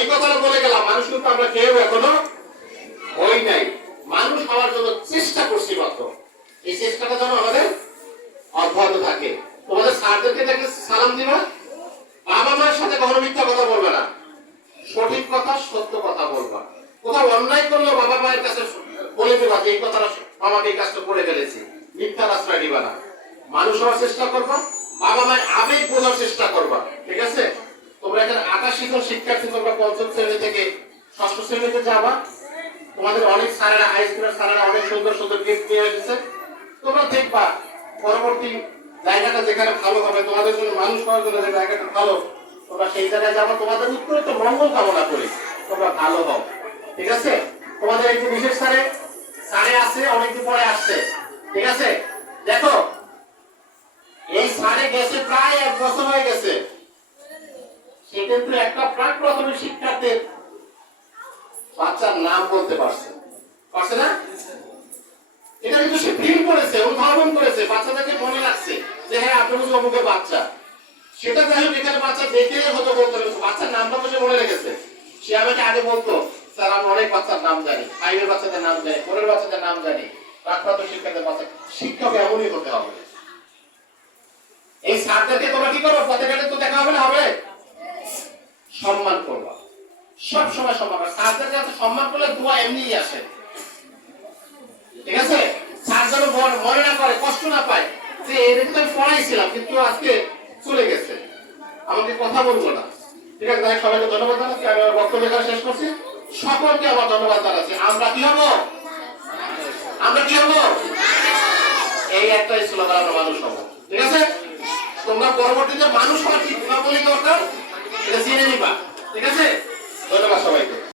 এই কথাটা বলে গেলাম, মানুষ কিন্তু আমরা কেউ এখনো হই নাই। মানুষ হওয়ার জন্য চেষ্টা করছি মাত্র। এই চেষ্টাটা যেন আমাদের অব্যাহত থাকে। তোমাদের স্যারদেরকে দেখলে সালাম দিবা, বাবা মায়ের সাথে কখনো মিথ্যা কথা বলবে না, সঠিক কথা সত্য কথা বলবা। কোথাও অন্যায় করলেও বাবা মায়ের কাছে বলে দেবা যে এই কথাটা আমাকে এই কাজটা করে ফেলেছি, মিথ্যার আশ্রয় দিবা না। মানুষ হওয়ার চেষ্টা করবা, বাবা মায়ের আবেগ বোঝার চেষ্টা করবা, ঠিক আছে? তোমরা এখানে 88 জন শিক্ষার্থী, তোমরা পঞ্চম শ্রেণী থেকে ষষ্ঠ শ্রেণীতে যাবা। তোমাদের অনেক স্যারেরা, হাই স্কুলের স্যারেরা অনেক সুন্দর সুন্দর গিফট নিয়ে এসেছে। তোমরা দেখবা পরবর্তী জায়গাটা যেখানে ভালো হবে, তোমাদের জন্য মানুষ হওয়ার জন্য যে জায়গাটা ভালো, তোমরা সেই জায়গায় যাবো। তোমাদের উত্তরে তো মঙ্গল কামনা করি, তোমরা ভালো হও, ঠিক আছে? তোমাদের এই যে বিশেষ স্যারে আছে, অনেকদিন পরে আসছে, ঠিক আছে? দেখো এই স্যারে গেছে প্রায় 1 বছর হয়ে গেছে। সে কিন্তু একটা প্রাক প্রাথমিক শিক্ষার্থীর বাচ্চার নাম বলতে পারছে, পারছে না? এটা কিন্তু সে ফিল করেছে, অনুধাবন করেছে, বাচ্চাদেরকে মনে রাখছে যে হ্যাঁ আপনি বুঝি অমুকের বাচ্চা। সেটা যাই হোক, এখানে বাচ্চা দেখে হয়তো বলতে পারছে, বাচ্চার নামটা বসে মনে রেখেছে। সে আমাকে আগে বলতো, স্যার আমি অনেক বাচ্চার নাম জানি, 5 এর বাচ্চাদের নাম জানি, 4 এর বাচ্চাদের নাম জানি, প্রাপ্ত শিক্ষার্থীদের বাচ্চা। শিক্ষক এমনই হতে হবে। এই স্যারদেরকে তোমরা কি করো, পথে ঘাটে তো দেখা হবে না, হবে সম্মান করবা, সব সময় সম্মান করবা। স্যারদের কাছে সম্মান করলে দোয়া এমনিই আসে, ঠিক আছে? স্যার যেন মনে না করে, কষ্ট না পায় যে এদেরকে আমি পড়াইছিলাম কিন্তু আজকে চলে গেছে, আমাকে কথা বলবো না, ঠিক আছে? তাই সবাইকে ধন্যবাদ জানাচ্ছি। আমি আমার বক্তব্য এখানে শেষ করছি। সকলকে আমার ধন্যবাদ জানাচ্ছি। আমরা কি হবো? আমরা কি হবো? এই একটাই স্লোগান, আমরা মানুষ হবো, ঠিক আছে? তোমরা পরবর্তীতে মানুষ হওয়ার কি গুণাবলী দরকার এটা জেনে নিবা।